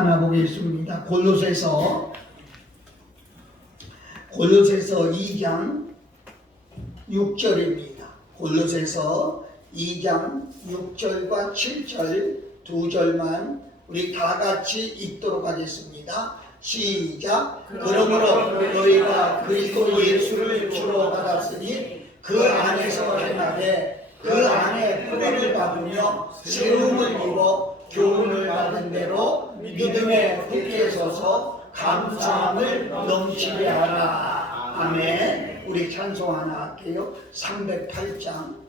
하나 보겠습니다. 골로새서 2장 6절입니다. 골로새서 2장 6절과 7절 두 절만 우리 다 같이 읽도록 하겠습니다. 시작. 그러므로 너희가 그리스도 예수를 주로 받았으니 그 안에서 행하되 그 안에 뿌리를 받으며 세움을 입어 교훈을 받은 대로 믿음에 굳게 서서 감사함을 넘치게 하라. 아멘. 우리 찬송 하나 할게요. 308장.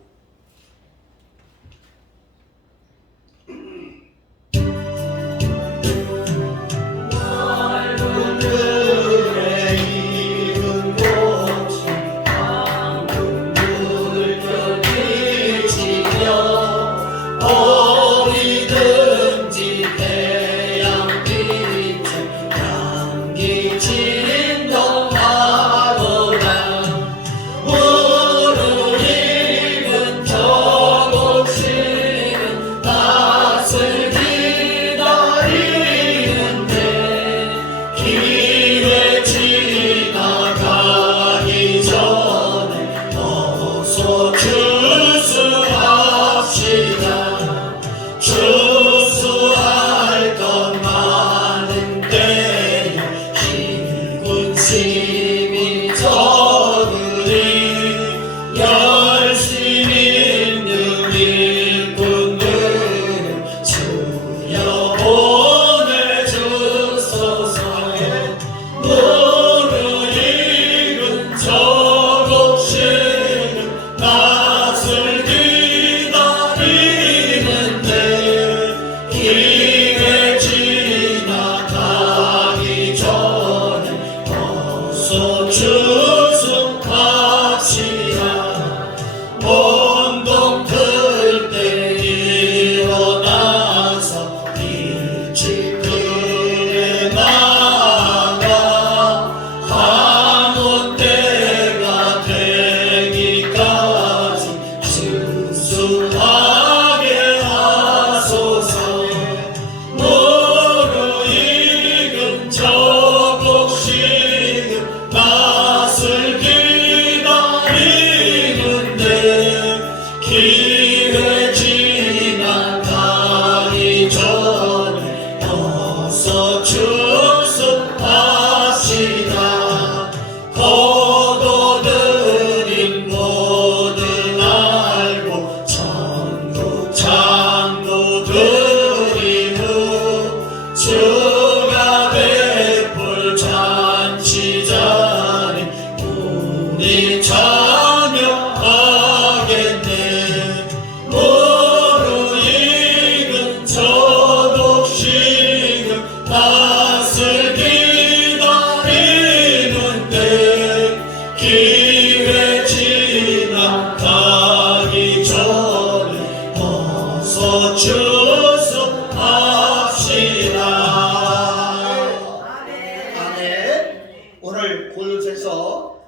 오늘 골로새서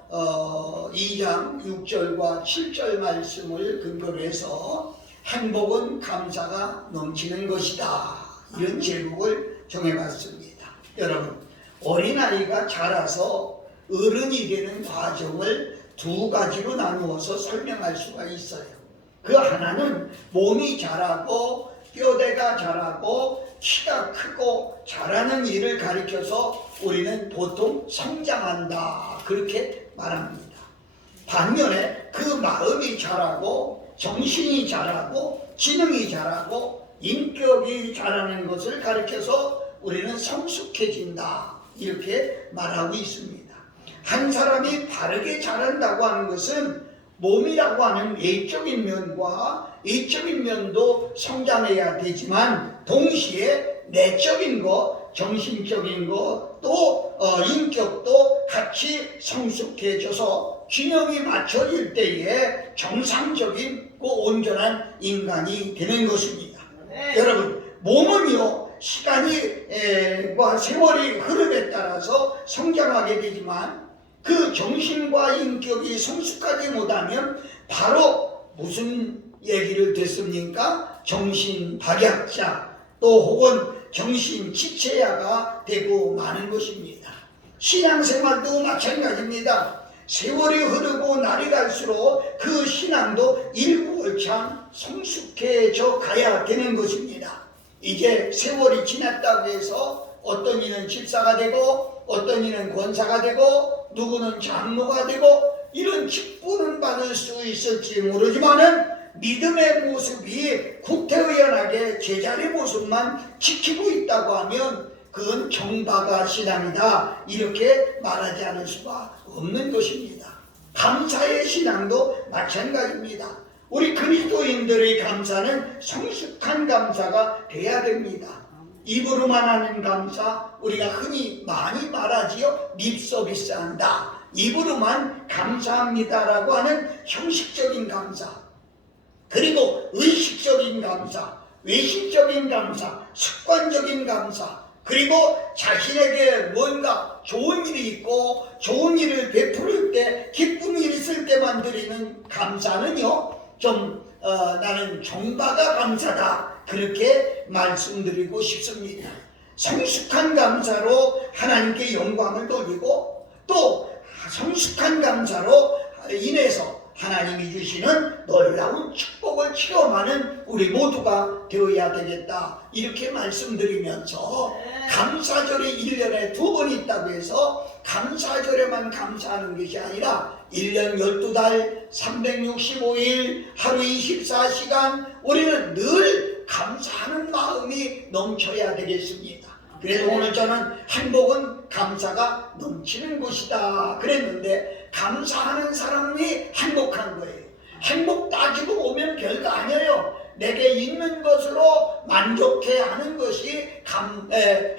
2장 6절과 7절 말씀을 근거로 해서 행복은 감사가 넘치는 것이다, 이런 제목을 정해봤습니다. 여러분, 어린아이가 자라서 어른이 되는 과정을 두 가지로 나누어서 설명할 수가 있어요. 그 하나는 몸이 자라고 뼈대가 자라고 키가 크고 자라는 일을 가리켜서 우리는 보통 성장한다, 그렇게 말합니다. 반면에 그 마음이 자라고 정신이 자라고 지능이 자라고 인격이 자라는 것을 가리켜서 우리는 성숙해진다, 이렇게 말하고 있습니다. 한 사람이 바르게 자란다고 하는 것은 몸이라고 하는 외적인 면과 이적인 면도 성장해야 되지만 동시에 내적인 것, 정신적인 것, 또 인격도 같이 성숙해져서 균형이 맞춰질 때에 정상적이고 온전한 인간이 되는 것입니다. 네. 여러분, 몸은요 시간이 세월이 흐름에 따라서 성장하게 되지만 그 정신과 인격이 성숙하지 못하면 바로 무슨 얘기를 듣습니까? 정신박약자, 또 혹은 정신 지체야가 되고 마는 것입니다. 신앙생활도 마찬가지입니다. 세월이 흐르고 날이 갈수록 그 신앙도 일구월창 성숙해져 가야 되는 것입니다. 이제 세월이 지났다고 해서 어떤 이는 집사가 되고 어떤 이는 권사가 되고 누구는 장로가 되고 이런 직분은 받을 수 있을지 모르지만은 믿음의 모습이 구태의연하게 제자리 모습만 지키고 있다고 하면 그건 정바가 신앙이다 이렇게 말하지 않을 수가 없는 것입니다. 감사의 신앙도 마찬가지입니다. 우리 그리스도인들의 감사는 성숙한 감사가 돼야 됩니다. 입으로만 하는 감사, 우리가 흔히 많이 말하지요. 립서비스 한다. 입으로만 감사합니다라고 하는 형식적인 감사, 그리고 의식적인 감사, 외식적인 감사, 습관적인 감사, 그리고 자신에게 뭔가 좋은 일이 있고 좋은 일을 베풀을 때 기쁜 일이 있을 때만 드리는 감사는요 나는 정바가 감사다 그렇게 말씀드리고 싶습니다. 성숙한 감사로 하나님께 영광을 돌리고 또 성숙한 감사로 인해서 하나님이 주시는 놀라운 축복을 체험하는 우리 모두가 되어야 되겠다 이렇게 말씀드리면서 감사절이 1년에 2번 있다고 해서 감사절에만 감사하는 것이 아니라 1년 12달 365일 하루 24시간 우리는 늘 감사하는 마음이 넘쳐야 되겠습니다. 그래서 오늘 저는 행복은 감사가 넘치는 것이다 그랬는데 감사하는 사람이 행복한 거예요. 행복 따지고 보면 별거 아니에요. 내게 있는 것으로 만족해 하는 것이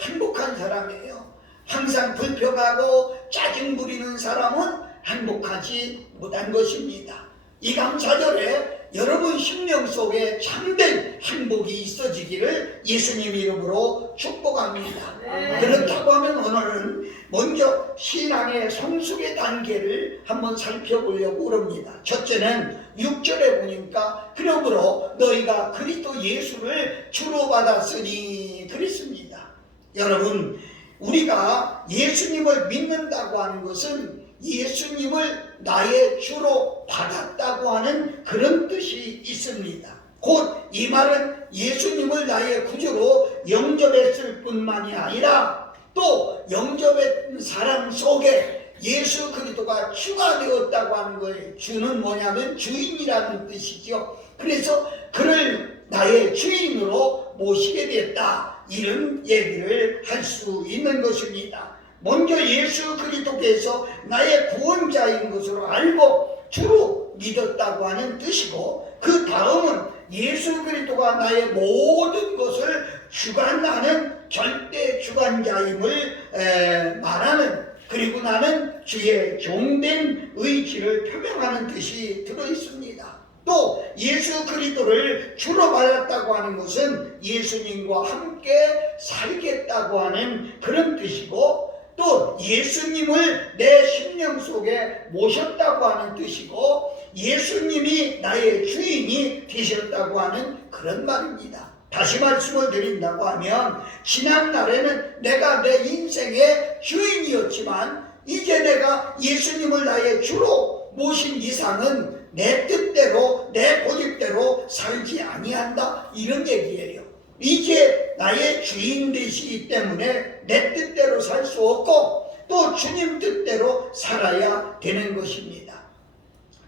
행복한 사람이에요. 항상 불평하고 짜증 부리는 사람은 행복하지 못한 것입니다. 이 감사절에 여러분 심령 속에 참된 행복이 있어지기를 예수님 이름으로 축복합니다. 그렇다고 하면 오늘은 먼저 신앙의 성숙의 단계를 한번 살펴보려고 합니다. 첫째는 6절에 보니까 그러므로 너희가 그리스도 예수를 주로 받았으니 그랬습니다. 여러분, 우리가 예수님을 믿는다고 하는 것은 예수님을 나의 주로 받았다고 하는 그런 뜻이 있습니다. 곧 이 말은 예수님을 나의 구주로 영접했을 뿐만이 아니라 또 영접한 사람 속에 예수 그리스도가 주가 되었다고 하는 거예요. 주는 뭐냐면 주인이라는 뜻이죠. 그래서 그를 나의 주인으로 모시게 됐다 이런 얘기를 할 수 있는 것입니다. 먼저 예수 그리스도께서 나의 구원자인 것으로 알고 주로 믿었다고 하는 뜻이고 그 다음은 예수 그리스도가 나의 모든 것을 주관하는 절대 주관자임을 말하는 그리고 나는 주의 종된 의지를 표명하는 뜻이 들어있습니다. 또 예수 그리스도를 주로 받았다고 하는 것은 예수님과 함께 살겠다고 하는 그런 뜻이고 또 예수님을 내 심령 속에 모셨다고 하는 뜻이고 예수님이 나의 주인이 되셨다고 하는 그런 말입니다. 다시 말씀을 드린다고 하면 지난날에는 내가 내 인생의 주인이었지만 이제 내가 예수님을 나의 주로 모신 이상은 내 뜻대로 내 고집대로 살지 아니한다 이런 얘기예요. 이제 나의 주인 되시기 때문에 내 뜻대로 살 수 없고 또 주님 뜻대로 살아야 되는 것입니다.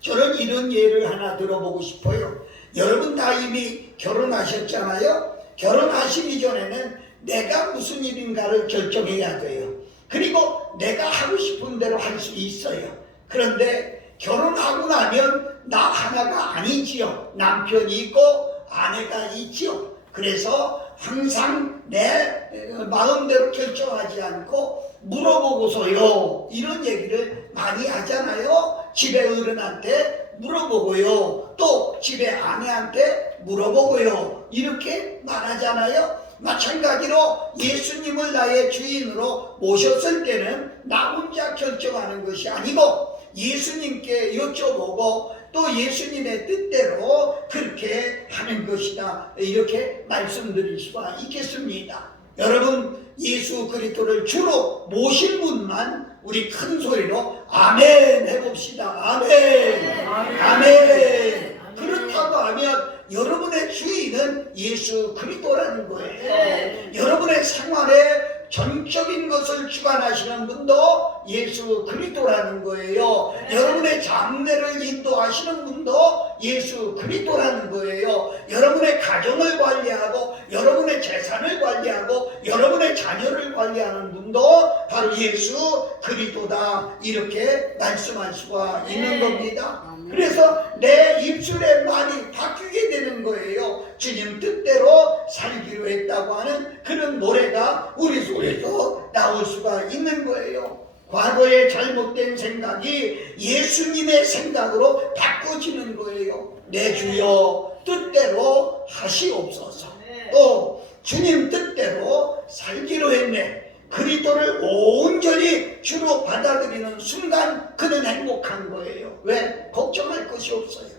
저는 이런 예를 하나 들어보고 싶어요. 여러분 다 이미 결혼하셨잖아요. 결혼하시기 전에는 내가 무슨 일인가를 결정해야 돼요. 그리고 내가 하고 싶은 대로 할 수 있어요. 그런데 결혼하고 나면 나 하나가 아니지요. 남편이 있고 아내가 있지요. 그래서 항상 내 마음대로 결정하지 않고 물어보고서요 이런 얘기를 많이 하잖아요. 집에 어른한테 물어보고요 또 집에 아내한테 물어보고요 이렇게 말하잖아요. 마찬가지로 예수님을 나의 주인으로 모셨을 때는 나 혼자 결정하는 것이 아니고 예수님께 여쭤보고 또 예수님의 뜻대로 그렇게 하는 것이다 이렇게 말씀드릴 수가 있겠습니다. 여러분 예수 그리스도를 주로 모신 분만 우리 큰 소리로 아멘 해봅시다. 아멘. 아멘. 그렇다고 하면 여러분의 주인은 예수 그리스도라는 거예요. 여러분의 생활에 전적인 것을 주관하시는 분도 예수 그리스도라는 거예요. 여러분의 장래를 인도하시는 분도 예수 그리스도라는 거예요. 여러분의 가정을 관리하고 여러분의 재산을 관리하고 여러분의 자녀를 관리하는 분도 바로 예수 그리스도다, 이렇게 말씀할 수가 있는 겁니다. 그래서 내 입술의 말이 바뀌게 되는 거예요. 주님 뜻대로 살기로 했다고 하는 그런 노래가 우리 속에서 나올 수가 있는 거예요. 과거의 잘못된 생각이 예수님의 생각으로 바꿔지는 거예요. 내 주여 뜻대로 하시옵소서. 또 주님 뜻대로 살기로 했네. 그리스도를 온전히 주로 받아들이는 순간 그는 행복한 거예요. 왜? 걱정할 것이 없어요.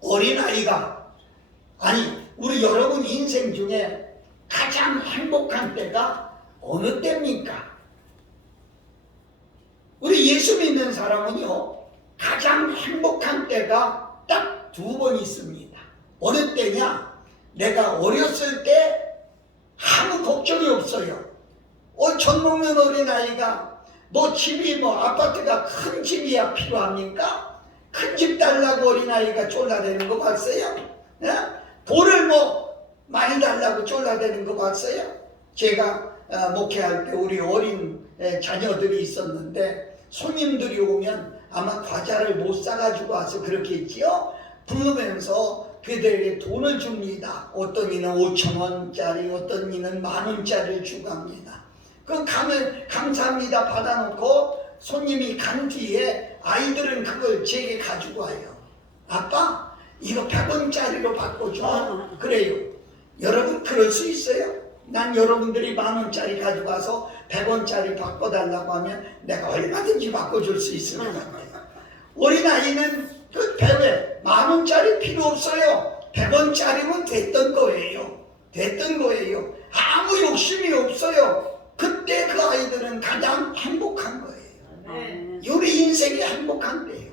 어린아이가, 아니 우리 여러분 인생 중에 가장 행복한 때가 어느 때입니까? 우리 예수 믿는 사람은요, 가장 행복한 때가 딱 두 번 있습니다. 어느 때냐? 내가 어렸을 때 아무 걱정이 없어요. 젖 먹는 어린아이가 너 집이 아파트가 큰 집이야 필요합니까? 큰 집 달라고 어린아이가 쫄라대는 거 봤어요? 네? 돈을 많이 달라고 쫄라대는 거 봤어요? 제가 목회할 때 우리 어린 자녀들이 있었는데 손님들이 오면 아마 과자를 못 사가지고 와서 그렇겠지요? 부르면서 그들에게 돈을 줍니다. 어떤 이는 5,000원짜리, 어떤 이는 10,000원짜리를 주고 갑니다. 그럼 가면 감사합니다 받아놓고 손님이 간 뒤에 아이들은 그걸 제게 가지고 와요. 아빠 이거 100원짜리로 바꿔줘. 그래요. 여러분 그럴 수 있어요? 난 여러분들이 10,000원짜리 가지고 와서 100원짜리 바꿔달라고 하면 내가 얼마든지 바꿔줄 수 있을 것 같아요. 어린아이는 그 배에 10,000원짜리 필요 없어요. 100원짜리면 됐던 거예요. 됐던 거예요. 아무 욕심이 없어요. 그때 그 아이들은 가장 행복한 거예요. 우리 인생이 행복한 때예요.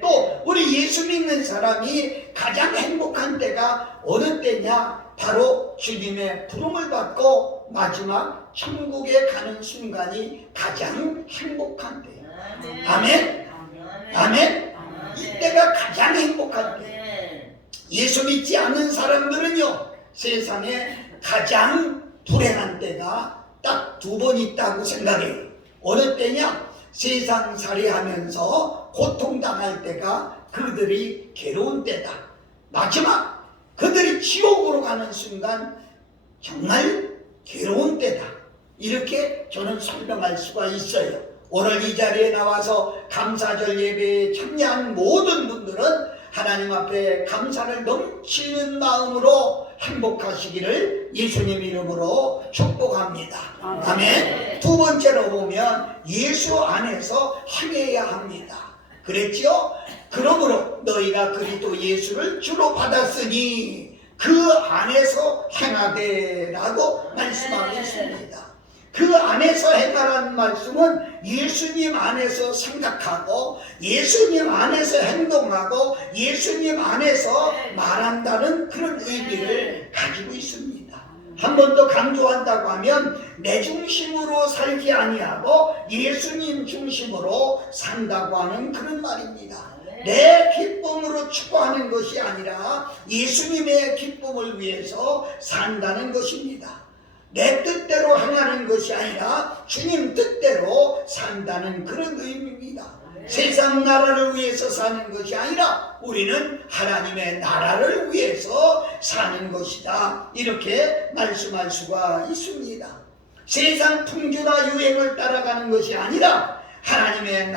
또 우리 예수 믿는 사람이 가장 행복한 때가 어느 때냐? 바로 주님의 부름을 받고 마지막 천국에 가는 순간이 가장 행복한 때예요. 아멘? 아멘? 이때가 가장 행복한 때예요. 예수 믿지 않는 사람들은요, 세상에 가장 불행한 때가 딱 두 번 있다고 생각해요. 어느 때냐? 세상살이 하면서 고통당할 때가 그들이 괴로운 때다. 마지막 그들이 지옥으로 가는 순간 정말 괴로운 때다. 이렇게 저는 설명할 수가 있어요. 오늘 이 자리에 나와서 감사절 예배에 참여한 모든 분들은 하나님 앞에 감사를 넘치는 마음으로 행복하시기를 예수님 이름으로 축복합니다. 아멘. 두 번째로 보면 예수 안에서 행해야 합니다. 그랬죠? 그러므로 너희가 그리스도 예수를 주로 받았으니 그 안에서 행하되 라고 말씀하고 있습니다. 그 안에서 행하라는 말씀은 예수님 안에서 생각하고 예수님 안에서 행동하고 예수님 안에서 말한다는 그런 의미를 가지고 있습니다. 한 번 더 강조한다고 하면 내 중심으로 살지 아니하고 예수님 중심으로 산다고 하는 그런 말입니다. 내 기쁨으로 추구하는 것이 아니라 예수님의 기쁨을 위해서 산다는 것입니다. 내 뜻대로 행하는 것이 아니라 주님 뜻대로 산다는 그런 의미입니다. 세상 나라를 위해서 사는 것이 아니라 우리는 하나님의 나라를 위해서 사는 것이다. 이렇게 말씀할 수가 있습니다. 세상 풍조나 유행을 따라가는 것이 아니라 하나님의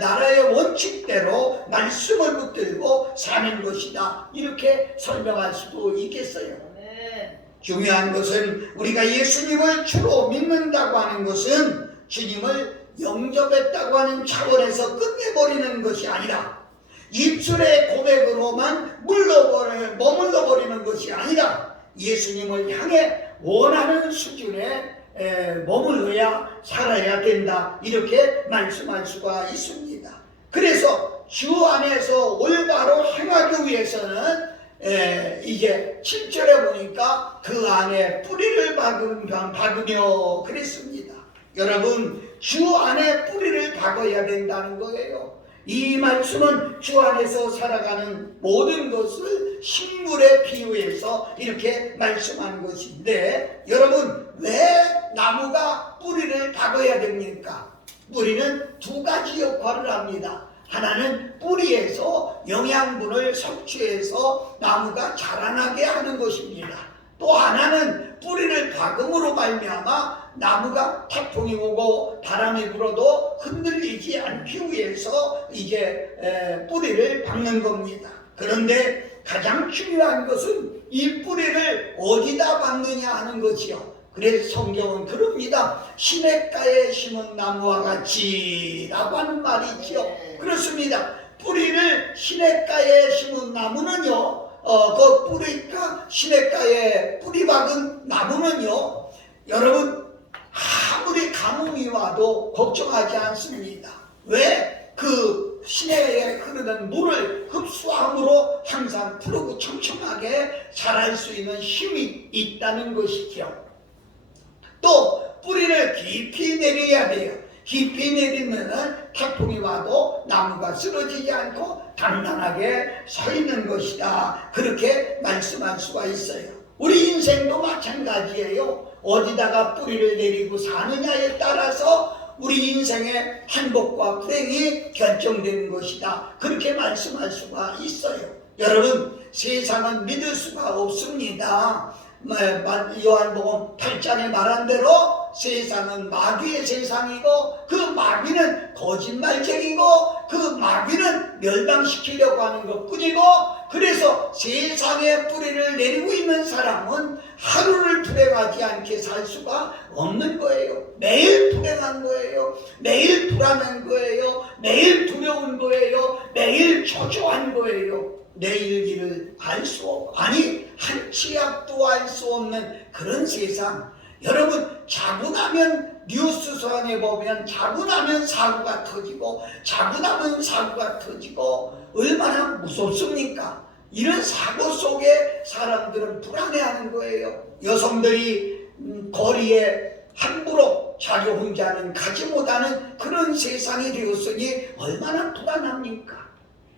나라의 원칙대로 말씀을 붙들고 사는 것이다. 이렇게 설명할 수도 있겠어요. 중요한 것은 우리가 예수님을 주로 믿는다고 하는 것은 주님을 영접했다고 하는 차원에서 끝내버리는 것이 아니라 입술의 고백으로만 머물러버리는 것이 아니라 예수님을 향해 원하는 수준에 머물러야 살아야 된다, 이렇게 말씀할 수가 있습니다. 그래서 주 안에서 올바로 행하기 위해서는 이제 7절에 보니까 그 안에 뿌리를 박으며 그랬습니다. 여러분, 주 안에 뿌리를 박아야 된다는 거예요. 이 말씀은 주 안에서 살아가는 모든 것을 식물에 비유해서 이렇게 말씀한 것인데, 여러분, 왜 나무가 뿌리를 박아야 됩니까? 뿌리는 두 가지 역할을 합니다. 하나는 뿌리에서 영양분을 섭취해서 나무가 자라나게 하는 것입니다. 또 하나는 뿌리를 박음으로 말미암아 나무가 태풍이 오고 바람이 불어도 흔들리지 않기 위해서 이제 뿌리를 박는 겁니다. 그런데 가장 중요한 것은 이 뿌리를 어디다 박느냐 하는 것이요. 그래서 성경은 그럽니다. 시냇가에 심은 나무와 같이 라고 하는 말이 있죠. 그렇습니다. 뿌리를 시냇가에 심은 나무는요, 그 뿌리가 시냇가에 뿌리 박은 나무는요, 여러분, 아무리 가뭄이 와도 걱정하지 않습니다. 왜? 그 시내에 흐르는 물을 흡수함으로 항상 푸르고 청청하게 자랄 수 있는 힘이 있다는 것이죠. 또 뿌리를 깊이 내려야 돼요. 깊이 내리면은 태풍이 와도 나무가 쓰러지지 않고 단단하게 서 있는 것이다, 그렇게 말씀할 수가 있어요. 우리 인생도 마찬가지예요. 어디다가 뿌리를 내리고 사느냐에 따라서 우리 인생의 행복과 불행이 결정되는 것이다, 그렇게 말씀할 수가 있어요. 여러분, 세상은 믿을 수가 없습니다. 요한복음 8장에 말한 대로 세상은 마귀의 세상이고 그 마귀는 거짓말쟁이고 그 마귀는 멸망시키려고 하는 것뿐이고, 그래서 세상에 뿌리를 내리고 있는 사람은 하루를 불행하지 않게 살 수가 없는 거예요. 매일 불행한 거예요. 매일 불안한 거예요. 매일 두려운 거예요. 매일 초조한 거예요. 내일 일을 알 수 없고, 아니 한 치 앞도 알 수 없는 그런 세상. 여러분, 자고 나면 뉴스상에 보면 자고 나면 사고가 터지고 자고 나면 사고가 터지고 얼마나 무섭습니까? 이런 사고 속에 사람들은 불안해하는 거예요. 여성들이 거리에 함부로 자기 혼자는 가지 못하는 그런 세상이 되었으니 얼마나 불안합니까?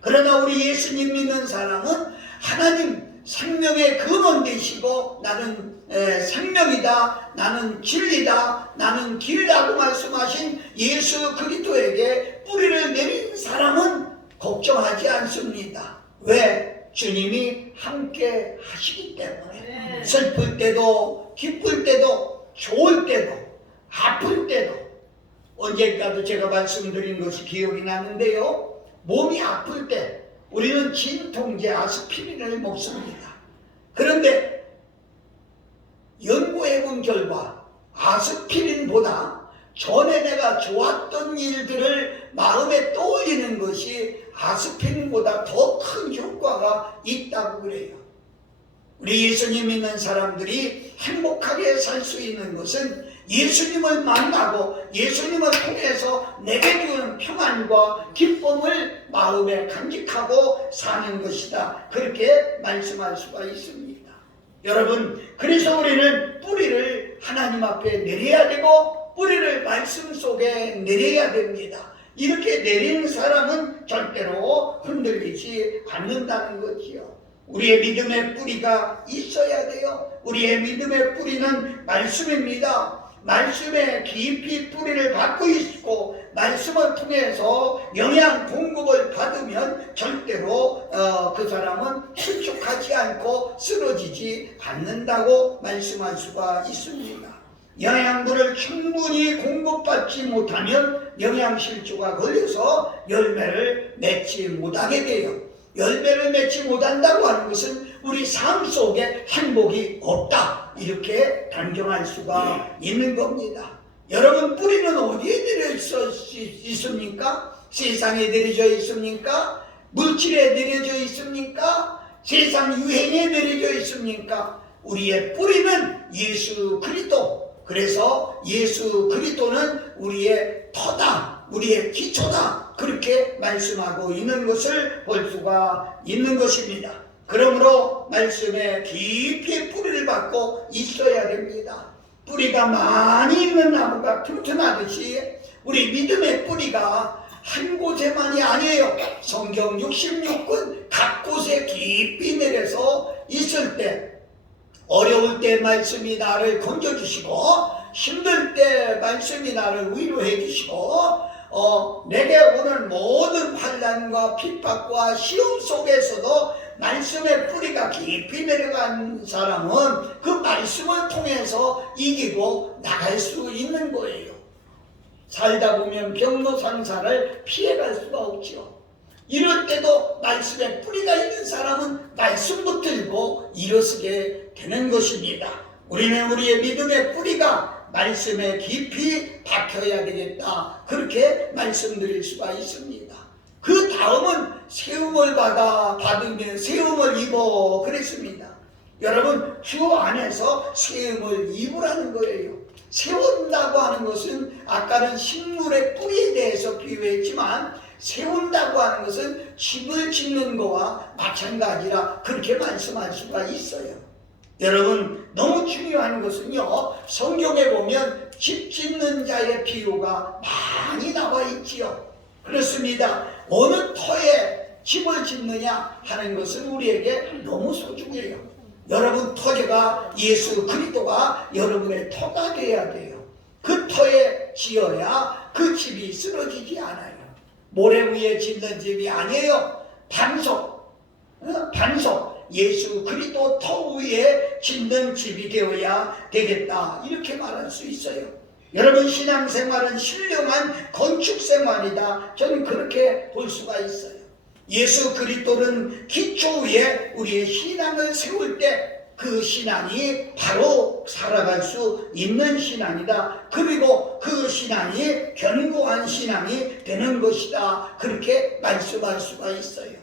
그러나 우리 예수님 믿는 사람은 하나님 생명의 근원 되시고 나는 생명이다, 나는 진리다, 나는 길이라고 말씀하신 예수 그리스도에게 뿌리를 내린 사람은 걱정하지 않습니다. 왜? 주님이 함께 하시기 때문에. 슬플 때도 기쁠 때도 좋을 때도 아플 때도. 언젠가도 제가 말씀드린 것이 기억이 나는데요, 몸이 아플 때 우리는 진통제 아스피린을 먹습니다. 그런데 연구해 본 결과 아스피린보다 전에 내가 좋았던 일들을 마음에 떠올리는 것이 아스피린보다 더 큰 효과가 있다고 그래요. 우리 예수님 믿는 사람들이 행복하게 살 수 있는 것은 예수님을 만나고 예수님을 통해서 내게 주는 평안과 기쁨을 마음에 간직하고 사는 것이다, 그렇게 말씀할 수가 있습니다. 여러분, 그래서 우리는 뿌리를 하나님 앞에 내려야 되고 뿌리를 말씀 속에 내려야 됩니다. 이렇게 내리는 사람은 절대로 흔들리지 않는다는 거지요. 우리의 믿음의 뿌리가 있어야 돼요. 우리의 믿음의 뿌리는 말씀입니다. 말씀에 깊이 뿌리를 받고 있고 말씀을 통해서 영양 공급을 받으면 절대로 그 사람은 실족하지 않고 쓰러지지 않는다고 말씀할 수가 있습니다. 영양분을 충분히 공급받지 못하면 영양실조가 걸려서 열매를 맺지 못하게 돼요. 열매를 맺지 못한다고 하는 것은 우리 삶 속에 행복이 없다, 이렇게 단정할 수가 있는 겁니다. 여러분, 뿌리는 어디에 내려져 있습니까? 세상에 내려져 있습니까? 물질에 내려져 있습니까? 세상 유행에 내려져 있습니까? 우리의 뿌리는 예수 그리스도. 그래서 예수 그리스도는 우리의 터다, 우리의 기초다, 그렇게 말씀하고 있는 것을 볼 수가 있는 것입니다. 그러므로 말씀에 깊이 뿌리를 받고 있어야 됩니다. 뿌리가 많이 있는 나무가 튼튼하듯이 우리 믿음의 뿌리가 한 곳에만이 아니에요. 성경 66권 각 곳에 깊이 내려서 있을 때, 어려울 때 말씀이 나를 건져주시고, 힘들 때 말씀이 나를 위로해 주시고, 내게 오는 모든 환난과 핍박과 시험 속에서도 말씀의 뿌리가 깊이 내려간 사람은 그 말씀을 통해서 이기고 나갈 수 있는 거예요. 살다 보면 병로상사를 피해갈 수가 없죠. 이럴 때도 말씀에 뿌리가 있는 사람은 말씀 붙들고 일어서게 되는 것입니다. 우리는 우리의 믿음의 뿌리가 말씀에 깊이 박혀야 되겠다, 그렇게 말씀드릴 수가 있습니다. 그 다음은 세움을 받으면 세움을 입어 그랬습니다. 여러분, 주 안에서 세움을 입으라는 거예요. 세운다고 하는 것은 아까는 식물의 뿌리에 대해서 비유했지만, 세운다고 하는 것은 집을 짓는 거와 마찬가지라 그렇게 말씀할 수가 있어요. 여러분, 너무 중요한 것은요, 성경에 보면 집 짓는 자의 비유가 많이 나와 있지요. 그렇습니다. 어느 터에 집을 짓느냐 하는 것은 우리에게 너무 소중해요. 여러분, 터가 예수 그리스도가 여러분의 터가 되어야 돼요. 그 터에 지어야 그 집이 쓰러지지 않아요. 모래 위에 짓는 집이 아니에요. 반석, 예수 그리스도 터 위에 짓는 집이 되어야 되겠다, 이렇게 말할 수 있어요. 여러분, 신앙생활은 신령한 건축생활이다, 저는 그렇게 볼 수가 있어요. 예수 그리스도는 기초 위에 우리의 신앙을 세울 때 그 신앙이 바로 살아갈 수 있는 신앙이다. 그리고 그 신앙이 견고한 신앙이 되는 것이다, 그렇게 말씀할 수가 있어요.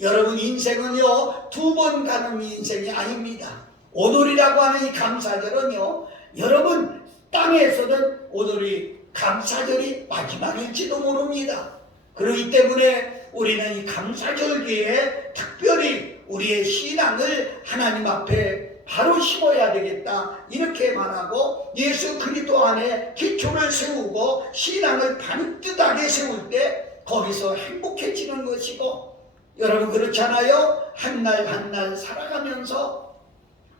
여러분, 인생은요, 두 번 가는 인생이 아닙니다. 오늘이라고 하는 이 감사절은요, 여러분, 땅에서는 오늘이 감사절이 마지막일지도 모릅니다. 그렇기 때문에 우리는 이 감사절기에 특별히 우리의 신앙을 하나님 앞에 바로 심어야 되겠다, 이렇게 말하고, 예수 그리스도 안에 기초를 세우고 신앙을 반듯하게 세울 때 거기서 행복해지는 것이고, 여러분, 그렇잖아요. 한 날 한 날 살아가면서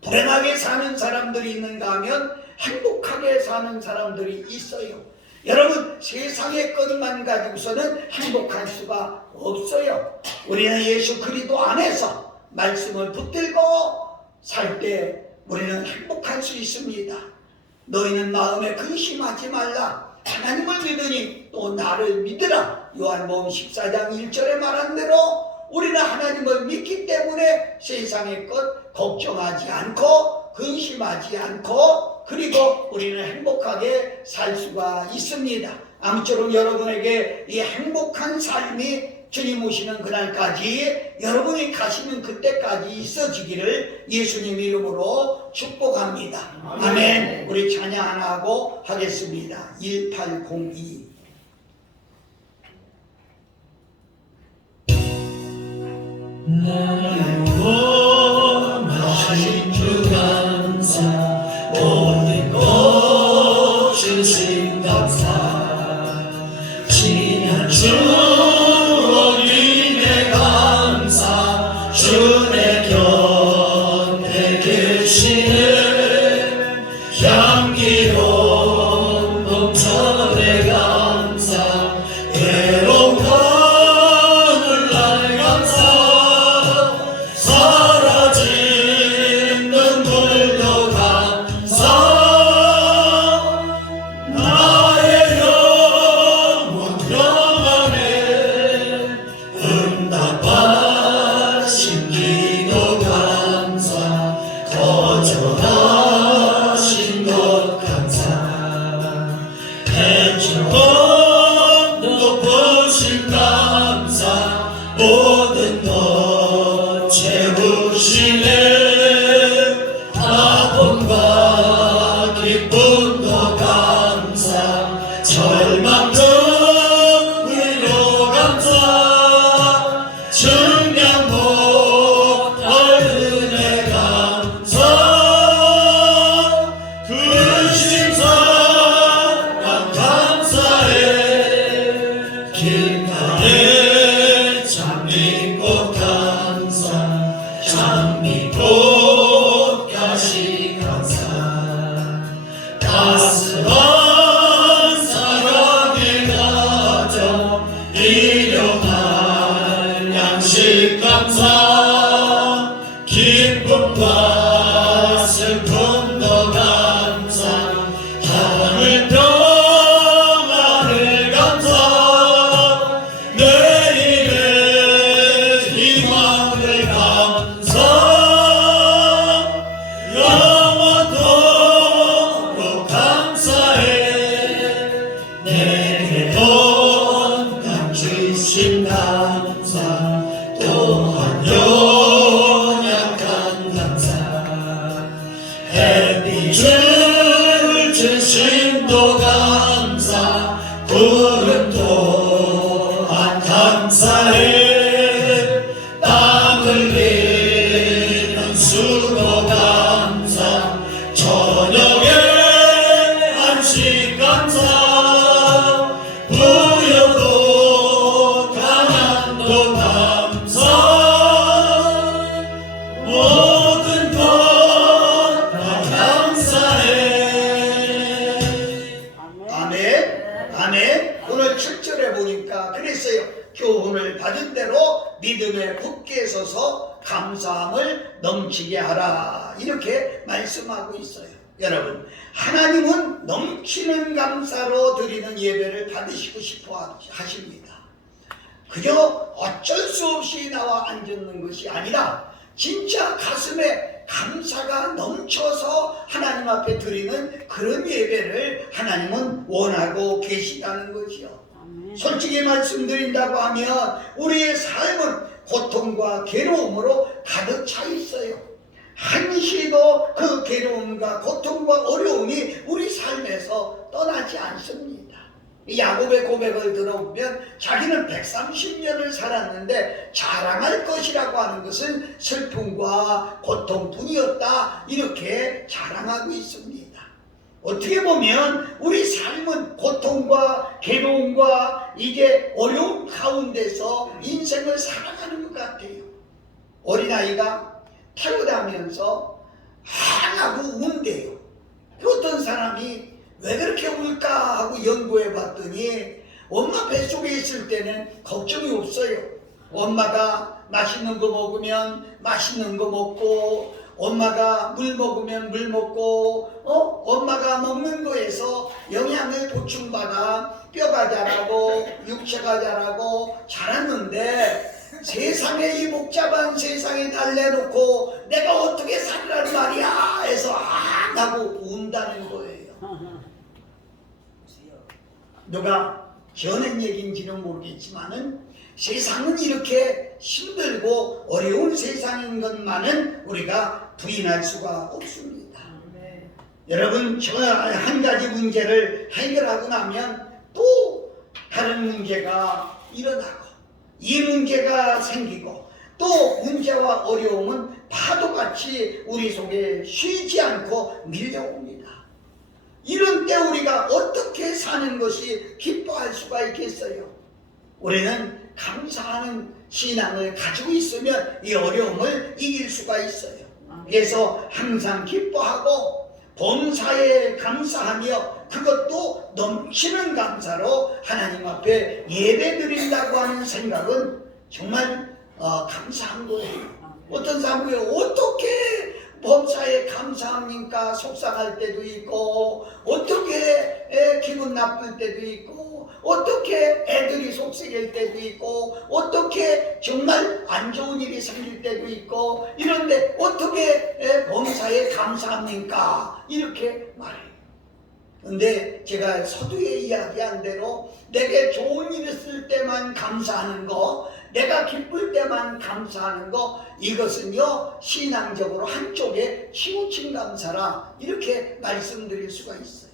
불행하게 사는 사람들이 있는가 하면 행복하게 사는 사람들이 있어요. 여러분, 세상의 것만 가지고서는 행복할 수가 없어요. 우리는 예수 그리스도 안에서 말씀을 붙들고 살 때 우리는 행복할 수 있습니다. 너희는 마음에 근심하지 말라. 하나님을 믿으니 또 나를 믿으라. 요한복음 14장 1절에 말한 대로 우리는 하나님을 믿기 때문에 세상의 것 걱정하지 않고 근심하지 않고, 그리고 우리는 행복하게 살 수가 있습니다. 아무쪼록 여러분에게 이 행복한 삶이 주님 오시는 그날까지, 여러분이 가시는 그때까지 있어지기를 예수님 이름으로 축복합니다. 아멘. 우리 찬양 하나 하고 하겠습니다. 1802. 나의 원하신 주 감사, 모든 것 주신 감사, 지난 주 어린의 감사, 주의 곁에 계시는 향기로운 봄철의 감사, 외로운 하늘날 감사, 사라진 눈물도 감사, 나의 영혼 영안에 응답하신 기도 감사, 거절하신 것 감사, 해주원 높으신 감사, 모든 것 채우시네. 하나님도 감사 구름 또한 감사해 땀 흘리는 수고 감사 저녁에 안식 감사 부여도 가난도 감사 모든 것 다 감사해. 아멘. 아멘. 오늘 7절에 보니까 그랬어요. 교훈을 받은 대로 믿음에 굳게 서서 감사함을 넘치게 하라. 이렇게 말씀하고 있어요. 여러분, 하나님은 넘치는 감사로 드리는 예배를 받으시고 싶어 하십니다. 그저 어쩔 수 없이 나와 앉는 것이 아니라 진짜 가슴에 감사가 넘쳐서 하나님 앞에 드리는 그런 예배를 하나님은 원하고 계시다는 것이요. 솔직히 말씀드린다고 하면 우리의 삶은 고통과 괴로움으로 가득 차 있어요. 한시도 그 괴로움과 고통과 어려움이 우리 삶에서 떠나지 않습니다. 야곱의 고백을 들어보면 자기는 130년을 살았는데 자랑할 것이라고 하는 것은 슬픔과 고통뿐이었다, 이렇게 자랑하고 있습니다. 어떻게 보면 우리 삶은 고통과 괴로움과 이게 어려움 가운데서 인생을 살아가는 것 같아요. 어린아이가 태어나면서 하고 운대요. 어떤 사람이 왜 그렇게 울까 하고 연구해 봤더니 엄마 뱃속에 있을 때는 걱정이 없어요. 엄마가 맛있는 거 먹으면 맛있는 거 먹고, 엄마가 물 먹으면 물 먹고, 엄마가 먹는 거에서 영양을 보충받아 뼈가 자라고 육체가 자라고 자랐는데, 세상에 이 복잡한 세상에 달래놓고 내가 어떻게 살란 말이야 해서 하고 운다는 거예요. 누가 지어낸 얘기인지는 모르겠지만은 세상은 이렇게 힘들고 어려운 세상인 것만은 우리가 부인할 수가 없습니다. 여러분, 저 한 가지 문제를 해결하고 나면 또 다른 문제가 일어나고 이 문제가 생기고 또 문제와 어려움은 파도같이 우리 속에 쉬지 않고 밀려옵니다. 이런 때 우리가 어떻게 사는 것이 기뻐할 수가 있겠어요? 우리는 감사하는 신앙을 가지고 있으면 이 어려움을 이길 수가 있어요. 그래서 항상 기뻐하고 범사에 감사하며 그것도 넘치는 감사로 하나님 앞에 예배드린다고 하는 생각은 정말 감사한 거예요. 어떤 사람이 어떻게 범사에 감사합니까? 속상할 때도 있고, 어떻게 기분 나쁠 때도 있고, 어떻게 애들이 속썩일 때도 있고, 어떻게 정말 안 좋은 일이 생길 때도 있고, 이런데 어떻게 범사에 감사합니까? 이렇게 말해요. 근데 제가 서두에 이야기한 대로 내게 좋은 일 있을 때만 감사하는 거, 내가 기쁠 때만 감사하는 거, 이것은요 신앙적으로 한쪽에 치우친 감사라, 이렇게 말씀드릴 수가 있어요.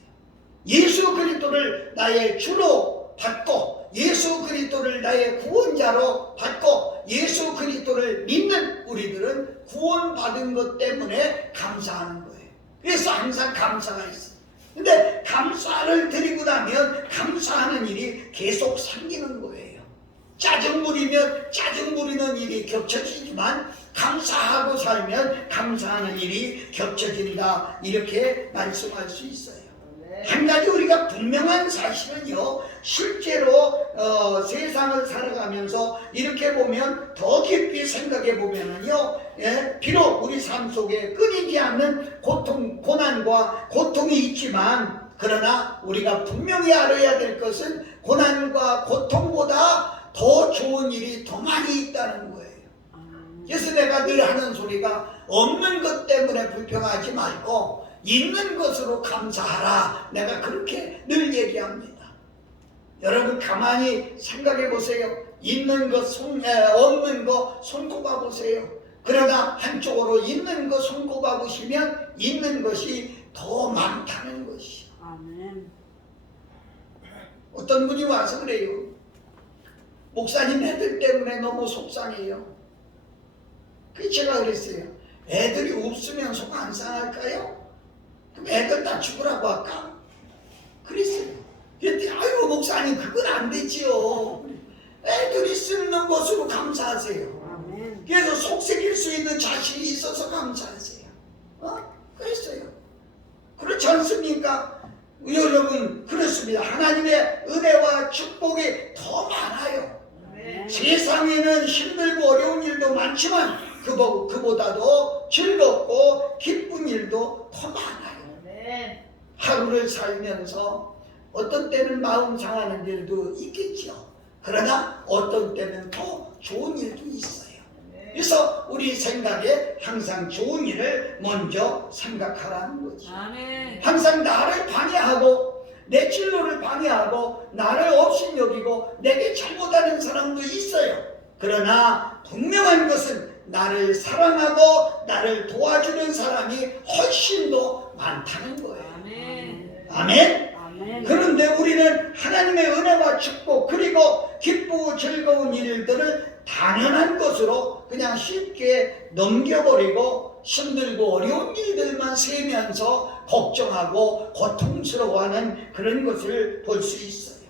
예수 그리스도를 나의 주로 받고, 예수 그리스도를 나의 구원자로 받고, 예수 그리스도를 믿는 우리들은 구원받은 것 때문에 감사하는 거예요. 그래서 항상 감사가 있어요. 근데 감사를 드리고 나면 감사하는 일이 계속 생기는 거예요. 짜증 부리면 짜증 부리는 일이 겹쳐지지만 감사하고 살면 감사하는 일이 겹쳐진다, 이렇게 말씀할 수 있어요. 한 가지 우리가 분명한 사실은요, 실제로 세상을 살아가면서 이렇게 보면 더 깊이 생각해 보면은요, 비록 우리 삶 속에 끊이지 않는 고통, 고난과 고통이 있지만, 그러나 우리가 분명히 알아야 될 것은 고난과 고통보다 더 좋은 일이 더 많이 있다는 거예요. 그래서 내가 늘 하는 소리가, 없는 것 때문에 불평하지 말고 있는 것으로 감사하라, 내가 그렇게 늘 얘기합니다. 여러분 가만히 생각해 보세요. 있는 것, 없는 것 손꼽아 보세요. 그러나 한쪽으로 있는 것 손꼽아 보시면 있는 것이 더 많다는 것이요. 어떤 분이 와서 그래요. 목사님 애들 때문에 너무 속상해요. 그 제가 그랬어요. 애들이 없으면 속 안 상할까요? 그럼 애들 다 죽으라고 할까? 그랬어요. 그랬더니 아유 목사님 그건 안 되지요. 애들이 쓰는 것으로 감사하세요. 그래서 속삭일 수 있는 자신이 있어서 감사하세요. 그랬어요. 그렇지 않습니까? 여러분 그렇습니다. 하나님의 은혜와 축복이 더 많아요. 세상에는 힘들고 어려운 일도 많지만 그보다도 즐겁고 기쁜 일도 더 많아요. 하루를 살면서 어떤 때는 마음 상하는 일도 있겠죠. 그러나 어떤 때는 더 좋은 일도 있어요. 그래서 우리 생각에 항상 좋은 일을 먼저 생각하라는 거죠. 항상 나를 방해하고 내 진로를 방해하고 나를 업신여기고 내게 잘못하는 사람도 있어요. 그러나 분명한 것은 나를 사랑하고 나를 도와주는 사람이 훨씬 더 많다는 거예요. 아멘. 그런데 우리는 하나님의 은혜와 축복 그리고 기쁘고 즐거운 일들을 당연한 것으로 그냥 쉽게 넘겨버리고 힘들고 어려운 일들만 세면서 걱정하고 고통스러워하는 그런 것을 볼 수 있어요.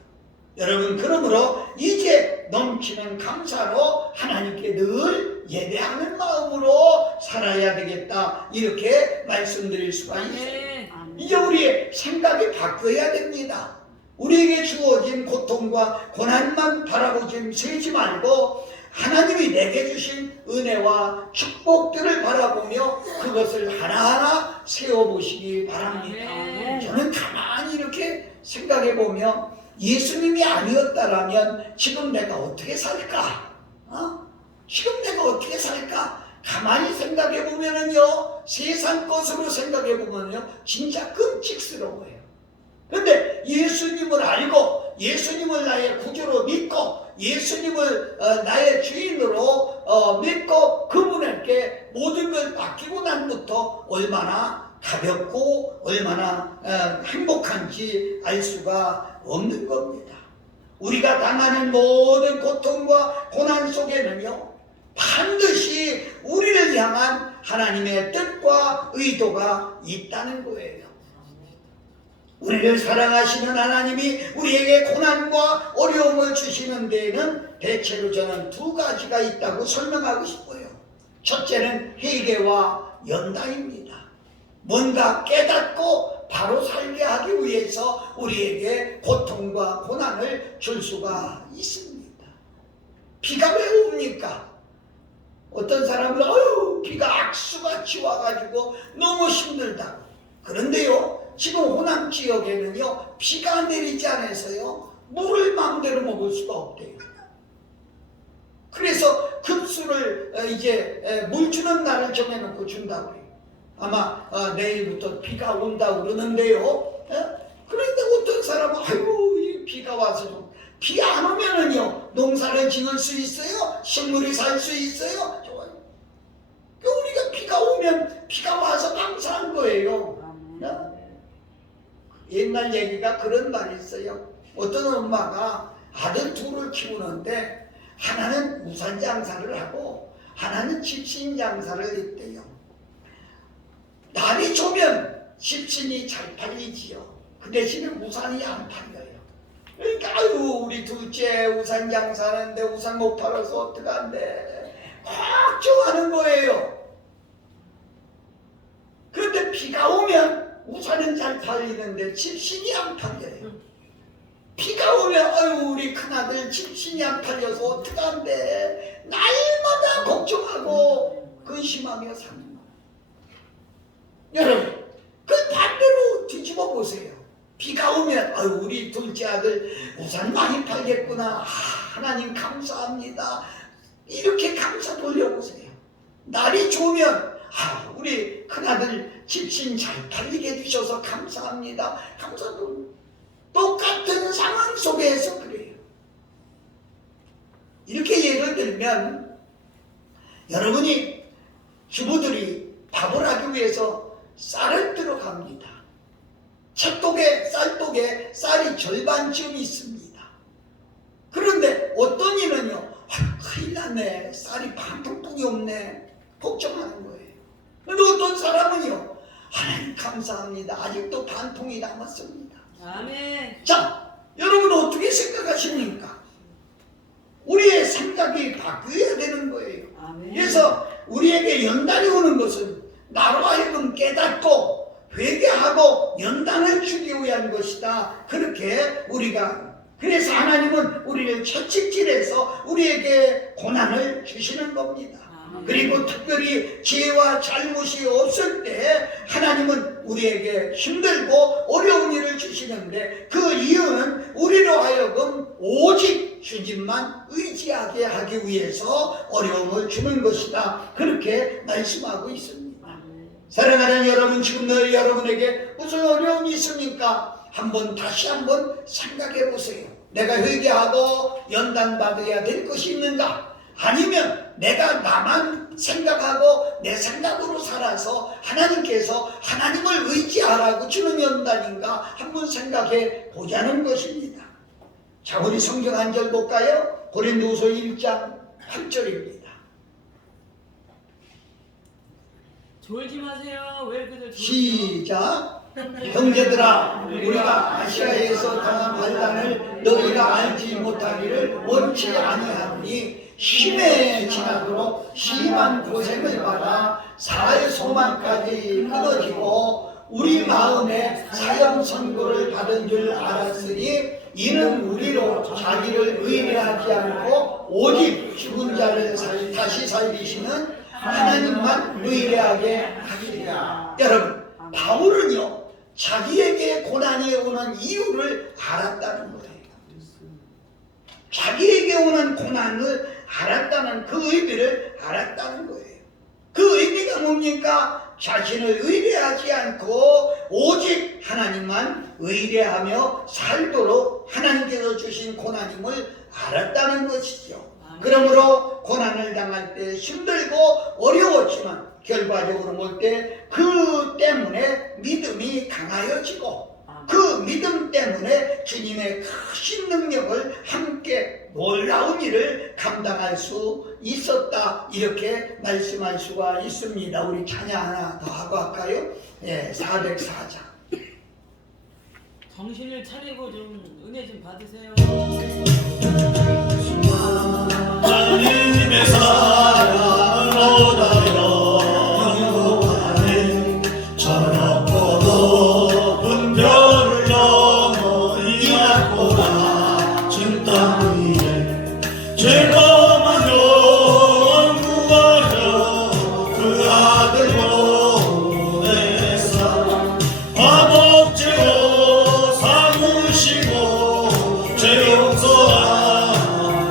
여러분 그러므로 이제 넘치는 감사로 하나님께 늘 예배하는 마음으로 살아야 되겠다 이렇게 말씀드릴 수가 있어요. 이제 우리의 생각이 바뀌어야 됩니다. 우리에게 주어진 고통과 고난만 바라보지 세지 말고 하나님이 내게 주신 은혜와 축복들을 바라보며 그것을 하나하나 세워보시기 바랍니다. 저는 가만히 이렇게 생각해보며 예수님이 아니었다라면 지금 내가 어떻게 살까? 지금 내가 어떻게 살까? 가만히 생각해보면은요, 세상 것으로 생각해보면요, 진짜 끔찍스러워요. 그런데 예수님을 알고, 예수님을 나의 구주로 믿고, 예수님을 나의 주인으로 믿고 그분에게 모든 걸 맡기고 난부터 얼마나 가볍고 얼마나 행복한지 알 수가 없는 겁니다. 우리가 당하는 모든 고통과 고난 속에는요, 반드시 우리를 향한 하나님의 뜻과 의도가 있다는 거예요. 우리를 사랑하시는 하나님이 우리에게 고난과 어려움을 주시는 데에는 대체로 저는 두 가지가 있다고 설명하고 싶어요. 첫째는 회개와 연단입니다. 뭔가 깨닫고 바로 살게 하기 위해서 우리에게 고통과 고난을 줄 수가 있습니다. 비가 왜 옵니까? 어떤 사람은 비가 악수같이 와가지고 너무 힘들다고. 그런데요, 지금 호남 지역에는요, 비가 내리지 않아서요, 물을 마음대로 먹을 수가 없대요. 그래서 급수를 이제 물 주는 날을 정해놓고 준다고 해요. 아마 내일부터 비가 온다고 그러는데요. 그런데 어떤 사람은 이 비가 와서 좀 비 안 오면은요, 농사를 지을 수 있어요? 식물이 살 수 있어요? 좋아요. 우리가 비가 오면 비가 와서 감사한 거예요. 옛날 얘기가 그런 말이 있어요. 어떤 엄마가 아들 둘을 키우는데 하나는 우산 장사를 하고 하나는 집신 장사를 했대요. 날이 좋으면 집신이 잘 팔리지요. 그 대신에 우산이 안 팔려요. 그러니까 우리 둘째 우산 장사하는데 우산 못 팔아서 어떡한데 걱정하는 거예요. 그런데 비가 오면 우산은 잘 팔리는데 집신이 안 팔려요. 비가 오면 우리 큰아들 집신이 안 팔려서 어떡한데 날마다 걱정하고 근심하며 사는 거예요. 여러분, 그 반대로 뒤집어 보세요. 비가 오면 우리 둘째 아들 우산 많이 팔겠구나. 하나님 감사합니다. 이렇게 감사 돌려보세요. 날이 좋으면 우리 큰아들 집신 잘 팔리게 해주셔서 감사합니다. 감사 돌려. 똑같은 상황 속에서 그래요. 이렇게 예를 들면 여러분이 주부들이 밥을 하기 위해서 쌀을 들어갑니다. 쌀독에 쌀이 절반쯤 있습니다. 났네. 쌀이 반 통통이 없네. 걱정하는 거예요. 근데 어떤 사람은요, 하나님 감사합니다. 아직도 반 통이 남았습니다. 아멘. 자, 여러분 어떻게 생각하십니까? 우리의 생각이 바뀌어야 되는 거예요. 아멘. 그래서 우리에게 연단이 오는 것은 나로 하여금 깨닫고 회개하고 연단을 주기 위한 것이다. 그렇게 우리가, 그래서 하나님은 우리를 채찍질해서 우리에게 고난을 주시는 겁니다. 그리고 특별히 죄와 잘못이 없을 때 하나님은 우리에게 힘들고 어려운 일을 주시는데, 그 이유는 우리로 하여금 오직 주님만 의지하게 하기 위해서 어려움을 주는 것이다. 그렇게 말씀하고 있습니다. 사랑하는 여러분, 지금 여러분에게 무슨 어려움이 있습니까? 다시 한번 생각해 보세요. 내가 회개하고 연단받아야 될 것이 있는가? 아니면 내가 나만 생각하고 내 생각으로 살아서 하나님께서 하나님을 의지하라고 주는 연단인가? 한번 생각해 보자는 것입니다. 자, 우리 성경 한 절 볼까요? 고린도후서 1장 8절입니다. 졸지 마세요. 왜 그들 졸죠? 시작. 형제들아, 우리가 아시아에서 당한 환난을 너희가 알지 못하기를 원치 아니하니 심해 지나도록 심한 고생을 받아 사의 소망까지 끊어지고 우리 마음에 사형 선고를 받은 줄 알았으니 이는 우리로 자기를 의뢰하지 않고 오직 죽은 자를 다시 살리시는 하나님만 의뢰하게 하시리라. 여러분, 바울은요, 자기에게 고난이 오는 이유를 알았다는 거예요. 자기에게 오는 고난을 알았다는, 그 의미를 알았다는 거예요. 그 의미가 뭡니까? 자신을 의뢰하지 않고 오직 하나님만 의뢰하며 살도록 하나님께서 주신 고난임을 알았다는 것이죠. 그러므로 고난을 당할 때 힘들고 어려웠지만 결과적으로 볼 때 그 때문에 믿음이 강하여지고 그 믿음 때문에 주님의 크신 능력을 함께 놀라운 일을 감당할 수 있었다. 이렇게 말씀할 수가 있습니다. 우리 찬양 하나 더 하고 할까요? 예, 404장. 정신을 차리고 좀 은혜 좀 받으세요. 하나님의 사랑을 얻어요 영원하네 저녁고 높은 별을 넘어 이 낮고 낮은 땅 위에 죄범한 영혼 구하려 그 아들 보내사 화목제로 삼으시고 죄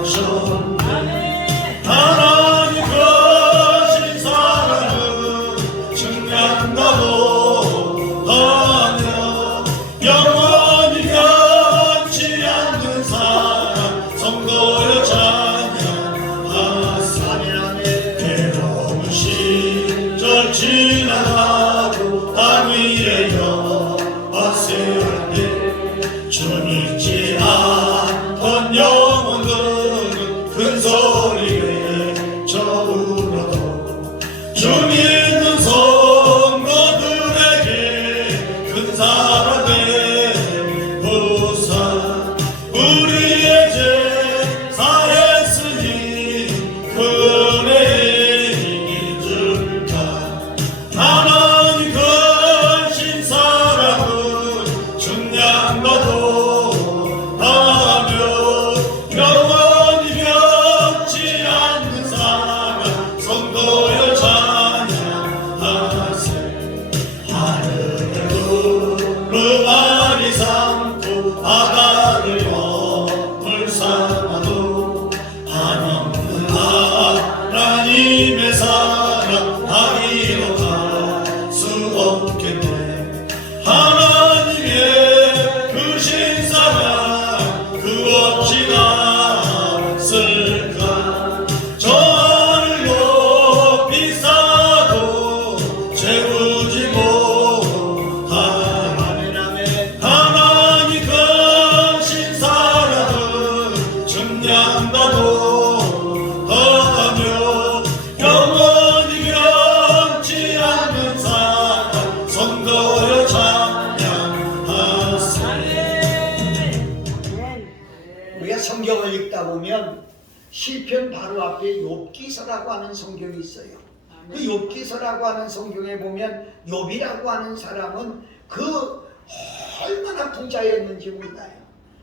용서하셨네 하나님 거신 사랑은 증명하고 하며 영원히 변치 않는 사랑 성도여 찬양하세 괴로운 시절 지나가고 땅 위에 영화세운데 주 믿지 않던 영혼들은 큰 소리 외쳐 울어도 주 믿는 성도들에게 큰 사랑 되고사 우리의 죄 사했으니 그 은혜인 줄까 하나님 거신 사랑은 중량과도 하며 영원히 변치 않는 사랑 성도여 찬양하세 하늘의 구름 아리 삼고 바다를 머물 삼아도 한없는 하나님의 사랑 아리로 갈 수 없겠네 하나님의 크신 사랑 그 없이 났을까 저 하늘 높이 쌓아도 채우지 못하네 하나님 크신 사랑은 증량과도 성경을 읽다 보면 시편 바로 앞에 욥기서라고 하는 성경이 있어요. 그 욥기서라고 하는 성경에 보면 욥이라고 하는 사람은 그 얼마나 부자였는지 몰라요.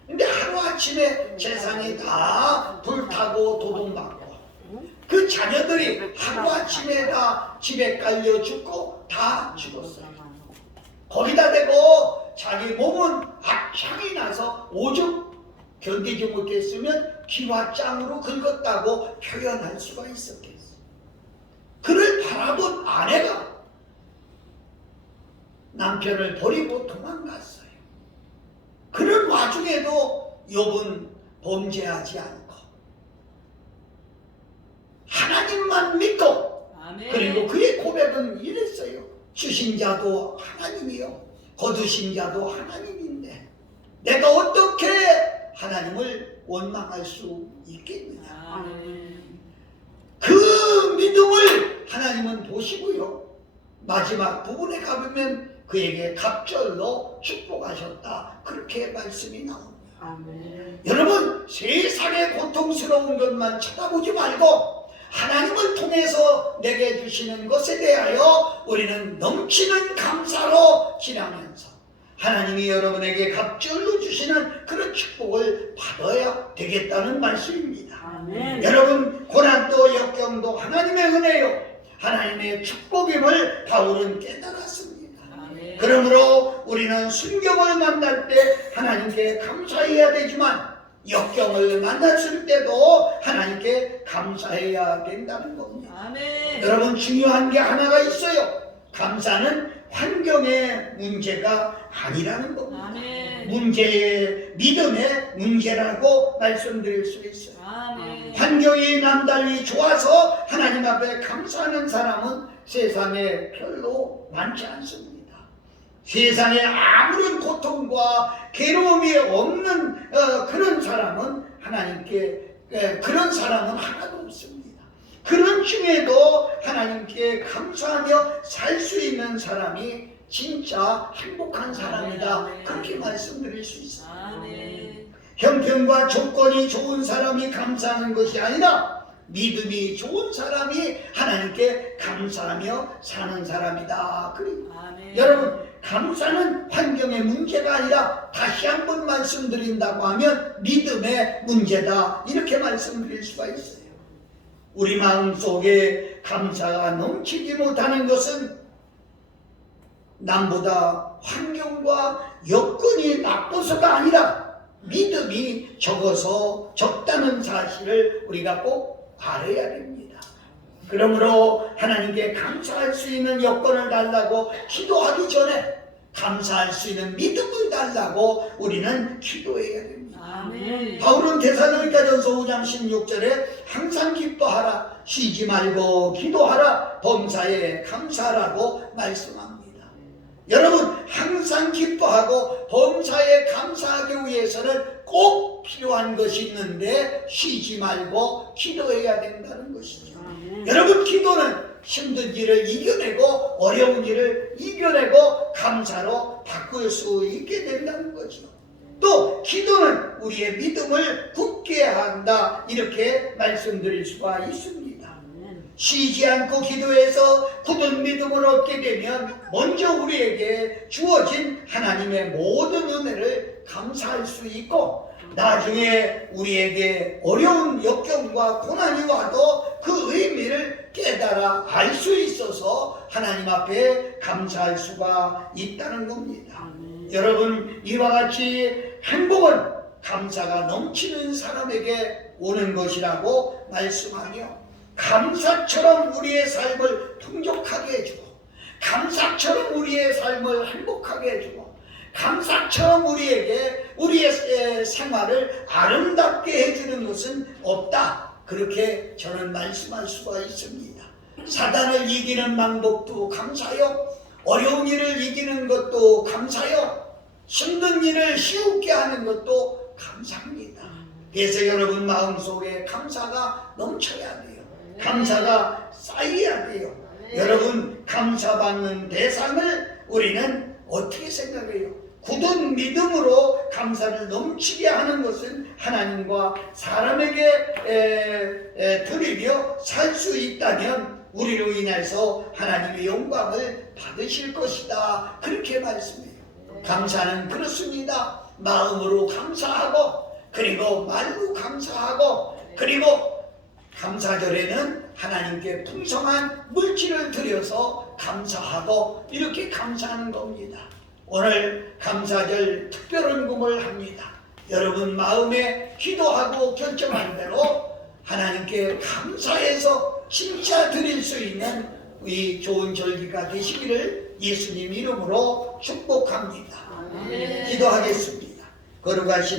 근데 하루아침에 재산이 다 불타고 도둑맞고 그 자녀들이 하루아침에 다 집에 깔려 죽고 다 죽었어요. 거기다 대고 자기 몸은 악향이 나서 오죽 견디지 못했으면 기와장으로 긁었다고 표현할 수가 있었겠어요. 그를 바라본 아내가 남편을 버리고 도망갔어요. 그런 와중에도 욥은 범죄하지 않고 하나님만 믿고 아멘. 그리고 그의 고백은 이랬어요. 주신 자도 하나님이요 거두신 자도 하나님인데 내가 어떻게 하나님을 원망할 수 있겠느냐. 아멘. 그 믿음을 하나님은 보시고요. 마지막 부분에 가보면 그에게 갑절로 축복하셨다. 그렇게 말씀이 나옵니다. 아멘. 여러분 세상의 고통스러운 것만 쳐다보지 말고 하나님을 통해서 내게 주시는 것에 대하여 우리는 넘치는 감사로 지나면서 하나님이 여러분에게 갑절로 주시는 그런 축복을 받아야 되겠다는 말씀입니다. 아멘. 여러분 고난도 역경도 하나님의 은혜요 하나님의 축복임을 바울은 깨달았습니다. 아멘. 그러므로 우리는 순경을 만날 때 하나님께 감사해야 되지만 역경을 만났을 때도 하나님께 감사해야 된다는 겁니다. 아멘. 여러분 중요한 게 하나가 있어요. 감사는 환경의 문제가 아니라는 겁니다. 아멘. 문제의 믿음의 문제라고 말씀드릴 수 있어요. 아멘. 환경이 남달리 좋아서 하나님 앞에 감사하는 사람은 세상에 별로 많지 않습니다. 세상에 아무런 고통과 괴로움이 없는 그런 사람은 하나님께 그런 사람은 하나도 없습니다. 그런 중에도 하나님께 감사하며 살 수 있는 사람이 진짜 행복한 사람이다. 그렇게 말씀드릴 수 있어요. 아멘. 형편과 조건이 좋은 사람이 감사하는 것이 아니라 믿음이 좋은 사람이 하나님께 감사하며 사는 사람이다. 그리고 아멘. 여러분 감사는 환경의 문제가 아니라 다시 한번 말씀드린다고 하면 믿음의 문제다. 이렇게 말씀드릴 수가 있어요. 우리 마음속에 감사가 넘치지 못하는 것은 남보다 환경과 여건이 나빠서가 아니라 믿음이 적어서 적다는 사실을 우리가 꼭 알아야 됩니다. 그러므로 하나님께 감사할 수 있는 여건을 달라고 기도하기 전에 감사할 수 있는 믿음을 달라고 우리는 기도해야 됩니다. 아멘. 바울은 데살로니가전서 5장 16절에 항상 기뻐하라 쉬지 말고 기도하라 범사에 감사라고 말씀합니다. 여러분 항상 기뻐하고 범사에 감사하기 위해서는 꼭 필요한 것이 있는데 쉬지 말고 기도해야 된다는 것이죠. 여러분 기도는 힘든 일을 이겨내고 어려운 일을 이겨내고 감사로 바꿀 수 있게 된다는 거죠. 또 기도는 우리의 믿음을 굳게 한다 이렇게 말씀드릴 수가 있습니다. 쉬지 않고 기도해서 굳은 믿음을 얻게 되면 먼저 우리에게 주어진 하나님의 모든 은혜를 감사할 수 있고 나중에 우리에게 어려운 역경과 고난이 와도 그 의미를 깨달아 알 수 있어서 하나님 앞에 감사할 수가 있다는 겁니다. 여러분 이와 같이 행복은 감사가 넘치는 사람에게 오는 것이라고 말씀하며 감사처럼 우리의 삶을 풍족하게 해주고 감사처럼 우리의 삶을 행복하게 해주고 감사처럼 우리에게 우리의 생활을 아름답게 해주는 것은 없다. 그렇게 저는 말씀할 수가 있습니다. 사단을 이기는 방법도 감사요. 어려운 일을 이기는 것도 감사요. 힘든 일을 쉬우게 하는 것도 감사합니다. 그래서 여러분 마음속에 감사가 넘쳐야 돼요. 감사가 쌓여야 돼요. 여러분 감사받는 대상을 우리는 어떻게 생각해요? 굳은 믿음으로 감사를 넘치게 하는 것은 하나님과 사람에게 드리며 살 수 있다면 우리로 인해서 하나님의 영광을 받으실 것이다. 그렇게 말씀해요. 감사는 그렇습니다. 마음으로 감사하고 그리고 말로 감사하고 그리고 감사절에는 하나님께 풍성한 물질을 드려서 감사하고 이렇게 감사하는 겁니다. 오늘 감사절 특별헌금을 합니다. 여러분 마음에 기도하고 결정한 대로 하나님께 감사해서 진짜 드릴 수 있는 이 좋은 절기가 되시기를 예수님 이름으로 축복합니다. 기도하겠습니다. 거룩하신